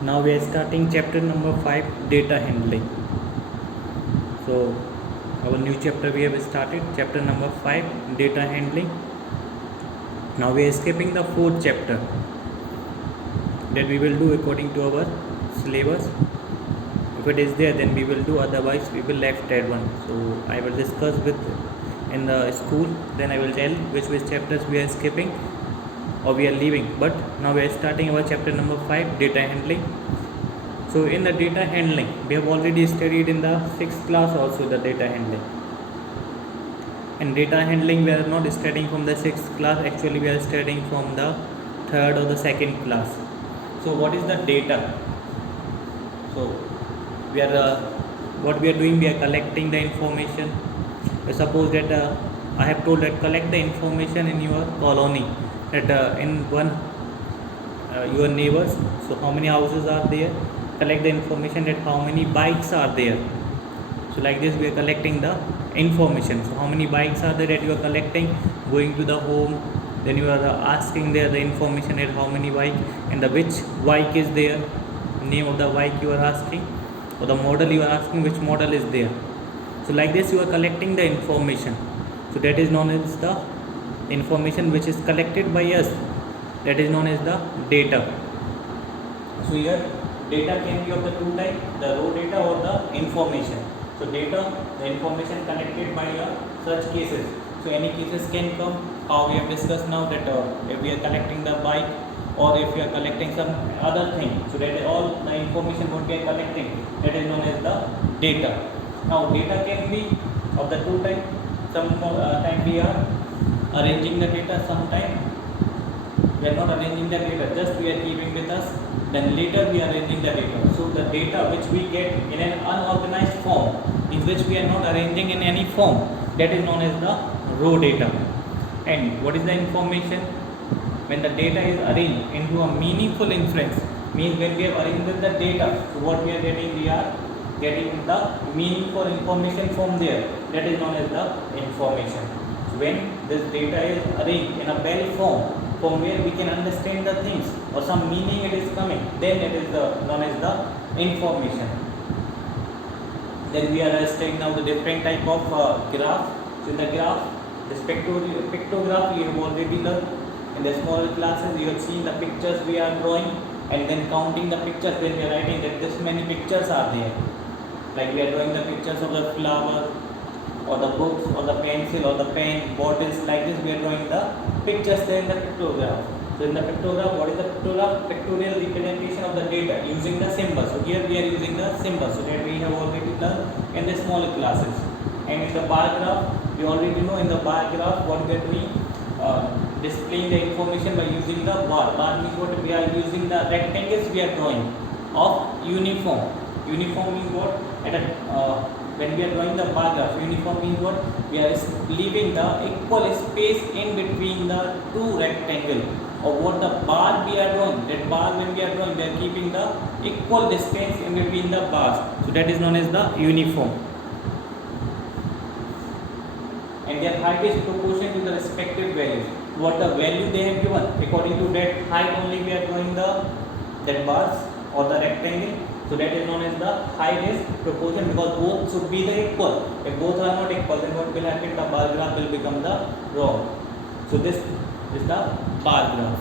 Now we are starting chapter number 5, data handling. So our new chapter we have started, chapter number 5, data handling. Now we are skipping the fourth chapter that we will do according to our syllabus. If it is there, then we will do, otherwise we will left that one. So I will discuss with in the school, then I will tell which chapters we are skipping or we are leaving. But now we are starting our chapter number 5, data handling. So in the data handling, we have already studied in the 6th class also the data handling. In data handling, we are not studying from the 6th class, actually we are studying from the 3rd or the 2nd class. So what is the data? So we are what we are doing, we are collecting the information. Suppose that I have told that collect the information in your colony, that in one your neighbors, so how many houses are there, collect the information that how many bikes are there. So like this we are collecting the information. So how many bikes are there that you are collecting, going to the home, then you are asking there the information that how many bike and the which bike is there, name of the bike you are asking, or the model you are asking which model is there. So like this you are collecting the information. So that is known as the information which is collected by us, that is known as the data. So here data can be of the two types, the raw data or the information. So data, the information collected by such cases. So any cases can come, how we have discussed now, that if we are collecting the bike or if we are collecting some other thing, so that all the information what we are collecting, that is known as the data. Now data can be of the two types. Some time we are arranging the data, sometime we are not arranging the data, just we are keeping with us, then later we are arranging the data. So the data which we get in an unorganized form, in which we are not arranging in any form, that is known as the raw data. And what is the information? When the data is arranged into a meaningful inference, means when we have arranged the data, so what we are getting, we are getting the meaningful information from there, that is known as the information. So when this data is arranged in a well form, from where we can understand the things or some meaning it is coming, then it is known as the information. Then we are studying now the different type of graph. So in the graph, this pictograph we have already learned. In the smaller classes you have seen the pictures we are drawing, and then counting the pictures when we are writing that this many pictures are there. Like we are drawing the pictures of the flower or the books or the pencil or the pen, bottles, like this we are drawing the pictures there in the pictograph. So in the pictograph, what is the pictograph? Pictorial representation of the data using the symbols. So here we are using the symbols, so that we have already learned in the smaller classes. And in the bar graph, we already know in the bar graph what we are doing, displaying the information by using the bar. Bar means what we are using the rectangles we are drawing of uniform. Uniform means what? When we are drawing the bar graph, uniform means what? We are leaving the equal space in between the two rectangles. Or what the bar we are drawing, that bar when we are drawing, we are keeping the equal distance in between the bars. So that is known as the uniform. And their height is proportional to the respective values. What the value they have given, according to that height only we are drawing that bars or the rectangle. So that is known as the height is proportion, because both should be the equal. If both are not equal, then what will happen? The bar graph will become the wrong. So this is the bar graph.